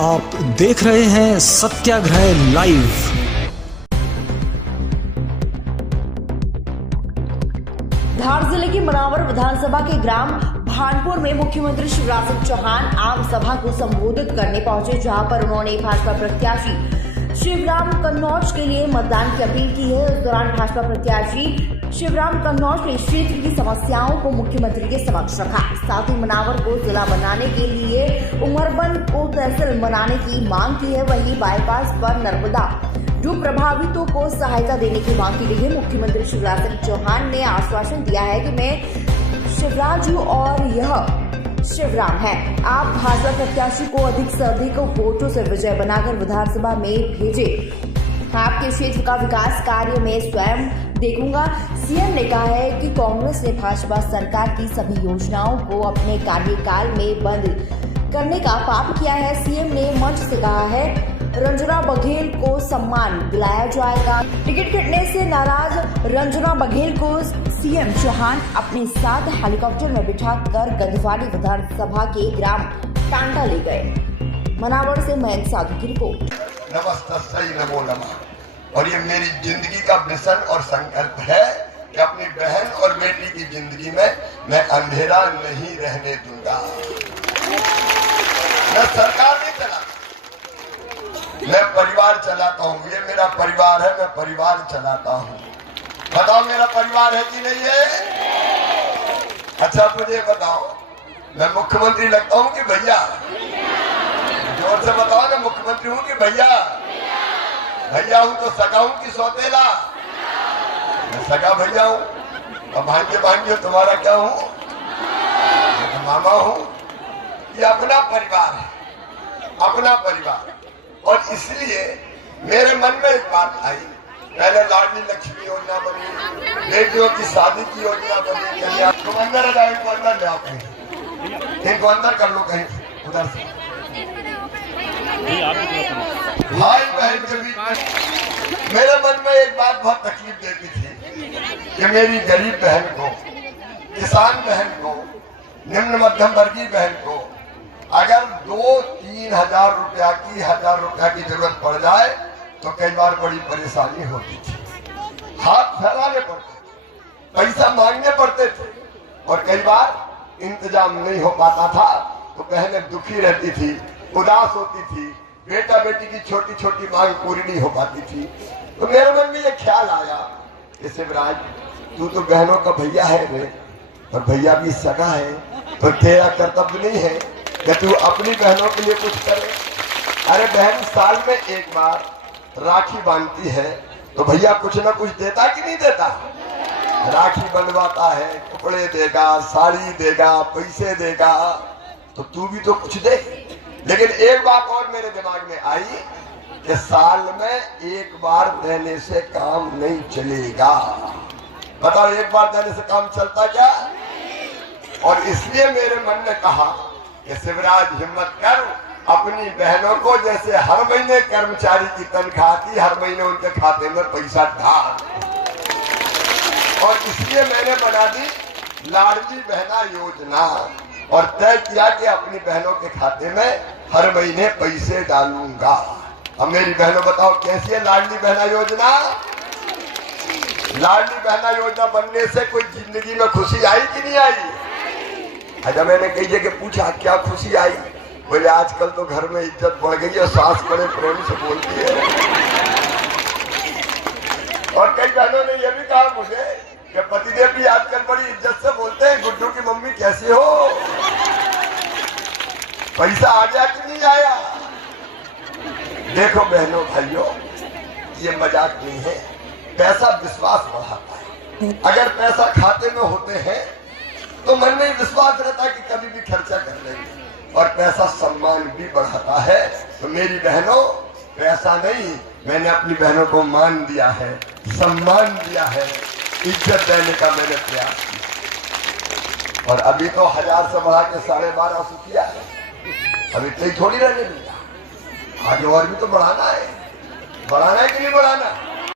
आप देख रहे हैं सत्याग्रह लाइव। धार जिले की मनावर विधानसभा के ग्राम भानपुर में मुख्यमंत्री शिवराज सिंह चौहान आम सभा को संबोधित करने पहुंचे, जहां पर उन्होंने भाजपा प्रत्याशी शिवराम कन्नौज के लिए मतदान की अपील की है। इस दौरान भाजपा प्रत्याशी शिवराम कन्नौज ने क्षेत्र की समस्याओं को मुख्यमंत्री के समक्ष रखा। साथ ही मनावर को जिला बनाने के लिए उमरबंद को तहसील बनाने की मांग की है। वहीं बाईपास पर नर्मदा डूब प्रभावितों को सहायता देने की मांग की गई है। मुख्यमंत्री शिवराज सिंह चौहान ने आश्वासन दिया है कि मैं शिवराज हूं और यह शिवराम है। आप भाजपा प्रत्याशी को अधिक से अधिक वोटों से विजय बनाकर विधानसभा में भेजे। आपके क्षेत्र का विकास कार्य में स्वयं देखूंगा। सीएम ने कहा है कि कांग्रेस ने भाजपा सरकार की सभी योजनाओं को अपने कार्यकाल में बंद करने का पाप किया है। सीएम ने मंच से कहा है रंजना बघेल को सम्मान दिलाया जाएगा। टिकट कटने से नाराज रंजना बघेल को सीएम चौहान अपने साथ हेलीकॉप्टर में बिठाकर गंधवानी विधानसभा के ग्राम टांडा ले गए। मनावर से मयंक साधु की रिपोर्ट। नमस्ते, नमो नमः। और ये मेरी जिंदगी का मिशन और संकल्प है कि अपनी बहन और बेटी की जिंदगी में मैं अंधेरा नहीं रहने दूंगा। मैं सरकार नहीं चलाता, मैं परिवार चलाता हूँ। ये मेरा परिवार है, मैं परिवार चलाता हूँ। बताओ मेरा परिवार है कि नहीं है? अच्छा मुझे बताओ, मैं मुख्यमंत्री लगता हूँ कि भैया? जोर से बताओ ना, मुख्यमंत्री हूँ कि भैया? भैया हूँ तो सगा हूँ कि सौतेला? मैं सगा भैया हूँ। और भांजे भांजे तुम्हारा क्या हूँ? तो मामा हूँ। ये अपना परिवार है, अपना परिवार। और इसलिए मेरे मन में एक बात आई, पहले लाडली लक्ष्मी योजना बनी, बेटियों की शादी की योजना बनी। कहीं तुम अंदर आ जाओ, इनको अंदर ले आओ, कहीं इनको अंदर कर लो, कहीं उधर से भाई बहन के बीच में। मेरे मन में एक बात बहुत तकलीफ देती थी कि मेरी गरीब बहन को, किसान बहन को, निम्न मध्यम वर्गीय बहन को अगर 2-3 हजार रुपया की, 1000 रुपया की जरूरत पड़ जाए तो कई बार बड़ी परेशानी होती थी। हाथ फैलाने पड़ते, पैसा मांगने पड़ते थे, और कई बार इंतजाम नहीं हो पाता था तो बहनें दुखी रहती थी, उदास होती थी। बेटा बेटी की छोटी छोटी मांग पूरी नहीं हो पाती थी। तो मेरे मन में ये ख्याल आया कि शिवराज, तू तो बहनों का भैया है रे, और भैया भी सगा है, तो तेरा कर्तव्य नहीं है कि तू अपनी बहनों के लिए कुछ करे? अरे बहन साल में एक बार राखी बांधती है तो भैया कुछ ना कुछ देता कि नहीं देता? राखी बंधवाता है, कपड़े देगा, साड़ी देगा, पैसे देगा, तो तू भी तो कुछ दे। लेकिन एक बात और मेरे दिमाग में आई कि साल में एक बार देने से काम नहीं चलेगा। बताओ एक बार देने से काम चलता क्या? और इसलिए मेरे मन ने कहा कि शिवराज हिम्मत कर, अपनी बहनों को जैसे हर महीने कर्मचारी की तनख्वाह आती, हर महीने उनके खाते में पैसा डाल। और इसलिए मैंने बना दी लाडली बहना योजना, और तय किया कि अपनी बहनों के खाते में हर महीने पैसे डालूंगा। अब मेरी बहनों बताओ कैसी है लाडली बहना योजना? लाडली बहना योजना बनने से कोई जिंदगी में खुशी आई कि नहीं आई? अच्छा मैंने कई जगह पूछा क्या खुशी आई? बोले आजकल तो घर में इज्जत बढ़ गई है, सास बड़े प्रेम से बोलती है। और कई बहनों ने यह भी कहा मुझे कि पतिदेव भी आजकल बड़ी इज्जत से बोलते हैं, गुड्डू की मम्मी कैसी हो? पैसा आ गया कि नहीं आया? देखो बहनों भाइयों, ये मजाक नहीं है। पैसा विश्वास बढ़ाता है। अगर पैसा खाते में होते हैं तो मन में विश्वास रहता है कि कभी भी खर्चा कर लेंगे। और पैसा सम्मान भी बढ़ाता है। तो मेरी बहनों, पैसा नहीं, मैंने अपनी बहनों को मान दिया है, सम्मान दिया है, इज्जत देने का मैंने प्रयास किया। और अभी तो 1000 से बढ़ा के 1250 किया है। अभी इतनी थोड़ी रहने दूंगा, आगे और भी तो बढ़ाना है। बढ़ाना है कि नहीं बढ़ाना?